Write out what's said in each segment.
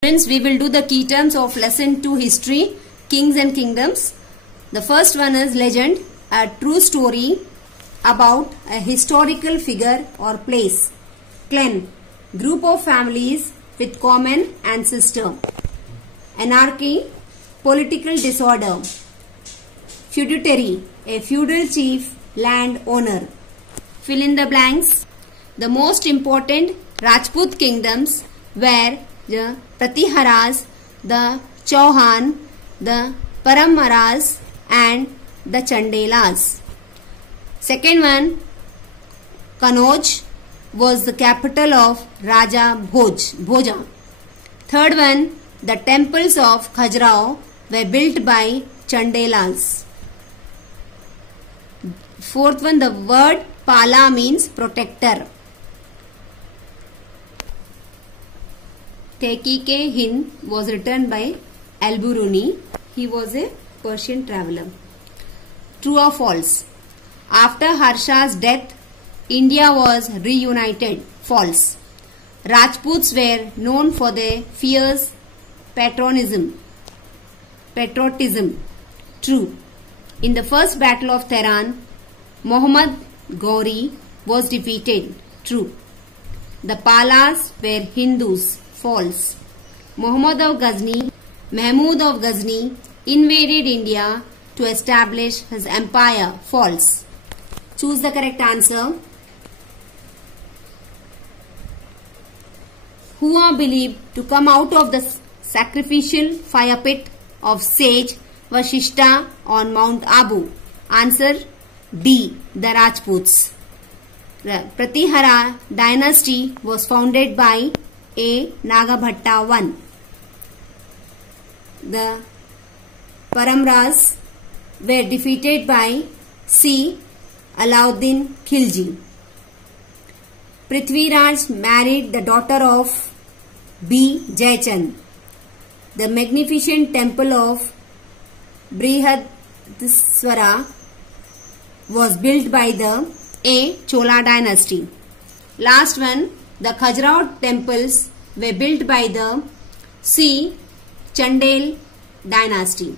Friends, we will do the key terms of lesson 2 history, kings and kingdoms. The first one is legend, a true story about a historical figure or place. Clan, group of families with common ancestor. Anarchy, political disorder. Feudatory, a feudal chief, land owner. Fill in the blanks. The most important Rajput kingdoms were the Pratiharas, the Chauhan, the Paramaras and the Chandelas. Second one, Kanauj was the capital of Raja Bhoja. Third one, the temples of Khajuraho were built by Chandelas. Fourth one, the word Pala means protector. Tehreek-e-Hind was written by Al-Biruni. He was a Persian traveller. True or false? After Harsha's death, India was reunited. False. Rajputs were known for their fierce patriotism. True. In the first battle of Tehran, Muhammad Ghori was defeated. True. The Palas were Hindus. False. Mahmud of Ghazni invaded India to establish his empire. False. Choose the correct answer. Who are believed to come out of the sacrificial fire pit of sage Vashishta on Mount Abu? Answer D. The Rajputs. The Pratihara dynasty was founded by A. Nagabhatta I. The Paramaras were defeated by C. Alauddin Khilji. Prithviraj married the daughter of B. Jayachand. The magnificent temple of Brihadiswara was built by the A. Chola dynasty. Last one, the Khajuraho temples were built by the C. Chandel dynasty.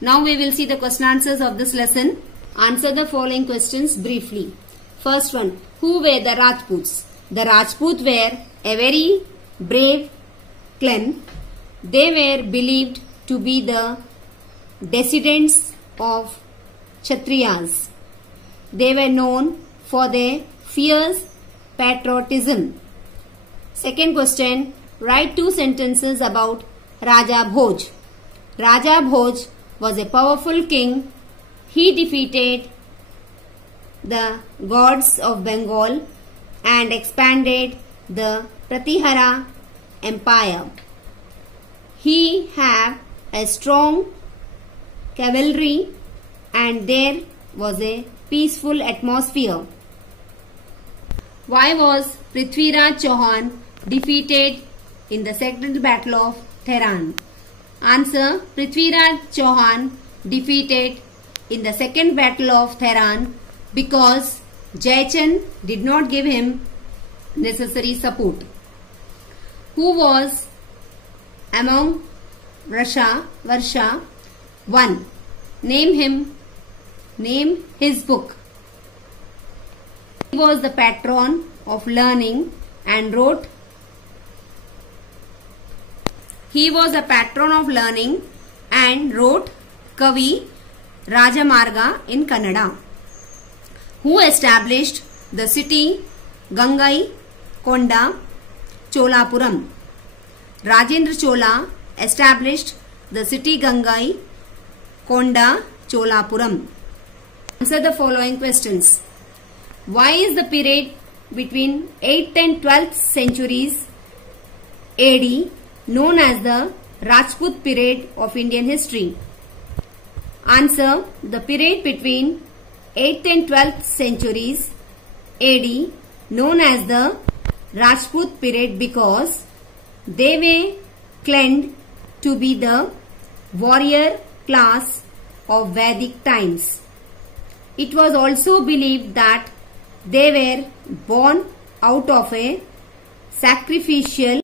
Now we will see the question answers of this lesson. Answer the following questions briefly. First one, who were the Rajputs? The Rajputs were a very brave clan. They were believed to be the descendants of Kshatriyas. They were known for their fierce patriotism. Second question, write 2 sentences about Raja Bhoj. Raja Bhoj was a powerful king. He defeated the gods of Bengal and expanded the Pratihara empire. He had a strong cavalry and there was a peaceful atmosphere. Why was Prithviraj Chauhan defeated in the second battle of Tehran? Answer, Prithviraj Chauhan defeated in the second battle of Tehran because Jayachand did not give him necessary support. Who was among Varsha I? Name his book. He was the patron of learning and wrote Kavi Rajamarga in Kannada. Who established the city Gangai Konda Cholapuram? Rajendra Chola established the city Gangai Konda Cholapuram. Answer the following questions. Why is the period between 8th and 12th centuries AD known as the Rajput period of Indian history? Answer, the period between 8th and 12th centuries AD known as the Rajput period because they were claimed to be the warrior class of Vedic times. It was also believed that they were born out of a sacrificial